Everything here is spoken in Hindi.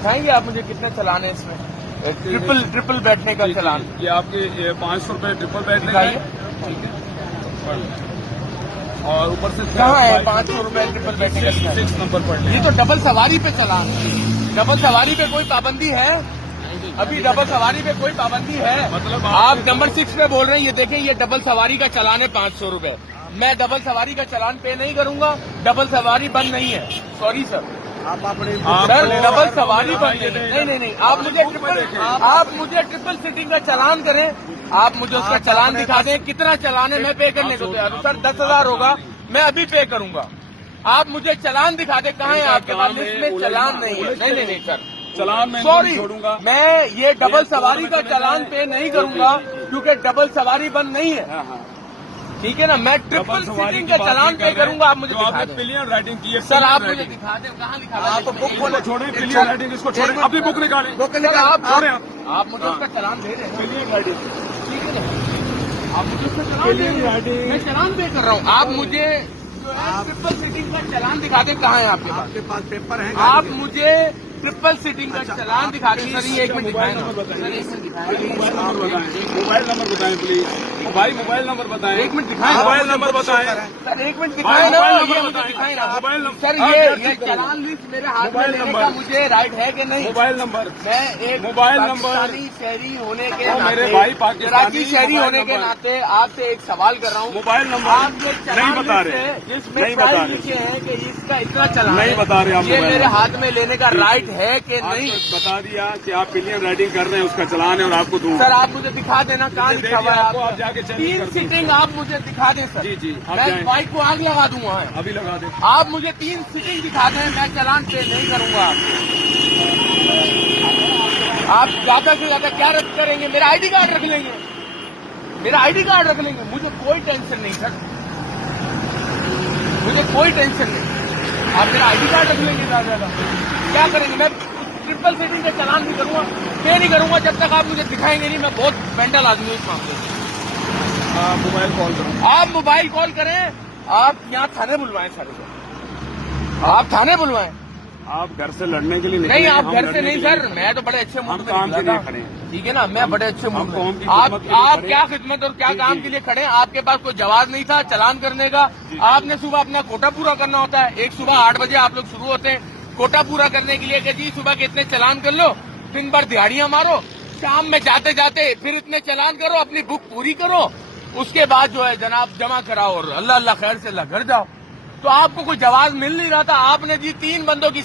दिखाएंगे आप मुझे कितने चलान है इसमें? ट्रिपल बैठने का चलान। ये आपके 500 रुपए ट्रिपल बैठने का है, ठीक है। और ऊपर से कहाँ है 500 रुपए ट्रिपल बैठने का? 6 नंबर पर ये तो डबल सवारी पे चलान। डबल सवारी पे कोई पाबंदी है? अभी डबल सवारी पे कोई पाबंदी है? मतलब आप नंबर 6 पे बोल रहे हैं। ये देखें, ये डबल सवारी का चलान है 500 रुपए। मैं डबल सवारी का चलान पे नहीं करूंगा। डबल सवारी बंद नहीं है। सॉरी सर, आप अपने सर डबल सवारी बंद नहीं। आप मुझे ट्रिपल सीटिंग का चलान करें। आप मुझे उसका चलान दिखा दें, कितना चलान है मैं पे करने को तैयार हूँ। सर 10,000 होगा, मैं अभी पे करूंगा। आप मुझे चलान दिखा दें, कहाँ है आपके पास? लिस्ट में चलान नहीं है। नहीं सर, चलान में सॉरी, छोड़ूंगा। मैं ये डबल सवारी का चलान पे नहीं करूंगा क्योंकि डबल सवारी बंद नहीं है। ठीक है ना, मैं ट्रिपल सीटिंग का चलान पे करूंगा। आप मुझे दिखा दें। पिलियन राइटिंग की है सर, आप मुझे दिखा दें, कहाँ लिखा है? आप बुक खोले, छोड़े पिलियन राइटिंग, इसको छोड़े, अपनी बुक निकालें। आप मुझे उसका चलान दे रहे हैं। पिलियन राइटिंग, ठीक है ना, आप मुझे उसका चलान दे रहे हैं। मैं चलान पे कर रहा हूँ। आप मुझे ट्रिपल सीटिंग का चलान दिखा दें, कहाँ है आपके पास पेपर है? आप मुझे ट्रिपल सीटिंग का चलान दिखा दें। सर ये 1 मिनट दिखाएं ना। सर 1 मिनट दिखाएं। मोबाइल नंबर बताएं प्लीज। भाई मोबाइल नंबर बताएं। 1 मिनट दिखाएं। मोबाइल नंबर बताएं। सर 1 मिनट दिखाएं ना। ये मुझे दिखाएं ना। Mobile number. सर ये चलान लिस्ट मेरे हाथ में लेने का मुझे राइट है कि नहीं? Mobile number. मैं एक मोबाइल नंबर पाकिस्तानी शहरी होने के नाते, मेरे भाई कराची शहरी होने के नाते आपसे एक सवाल कर रहा हूँ। मोबाइल नंबर आप ये नहीं बता रहे, जिसमें नहीं बता रहे, लिखे हैं कि इसका इतना चलान नहीं बता रहे आप। ये मेरे हाथ में लेने का राइट है कि नहीं? बता दिया कि आप पिलियन राइटिंग कर रहे हैं, उसका चलान है और आपको दूंगा। सर आप मुझे दिखा देना कहाँ लिखा हुआ है आपको, आप जाके चेक 3 कर सीटिंग आप मुझे दिखा दें सर। जी मैं बाइक को आग लगा दूंगा। अभी लगा दें। आप मुझे 3 सीटिंग दिखा दें, मैं चलान पे नहीं करूंगा। आप ज्यादा से ज्यादा क्या रद्द करेंगे? मेरा आईडी कार्ड रख लेंगे। मेरा आईडी कार्ड रख लेंगे। मुझे कोई टेंशन नहीं सर, मुझे कोई टेंशन नहीं। आप मेरा आईडी कार्ड रख लेंगे। ज्यादा क्या करेंगे? मैं ट्रिपल सीटिंग का चलान भी करूंगा, पे नहीं करूंगा जब तक आप मुझे दिखाएंगे नहीं। मैं बहुत मेंटल आदमी हूँ इस मामले में। मोबाइल कॉल करो। आप मोबाइल कॉल करें। आप यहाँ थाने बुलवाएं सर। आप थाने बुलवाएं। आप घर से लड़ने के लिए नहीं, आप घर से नहीं सर। मैं तो बड़े अच्छे मूड में काम के निकला लिए था। खड़े हैं। ठीक है ना, मैं बड़े अच्छे मूड में। आप क्या खिदमत और क्या काम के लिए खड़े हैं? आपके पास कोई जवाब नहीं था चलान करने का। आपने सुबह अपना कोटा पूरा करना होता है। एक सुबह 8 बजे आप लोग शुरू होते हैं कोटा पूरा करने के लिए कि जी सुबह के इतने चलान कर लो, दिन भर दिहाड़ियां मारो, शाम में जाते जाते फिर इतने चलान करो, अपनी बुक पूरी करो, उसके बाद जो है जनाब जमा कराओ और अल्लाह अल्लाह खैर से अल्लाह घर जाओ। तो आपको कोई जवाब मिल नहीं रहा था। आपने जी 3 बंदों की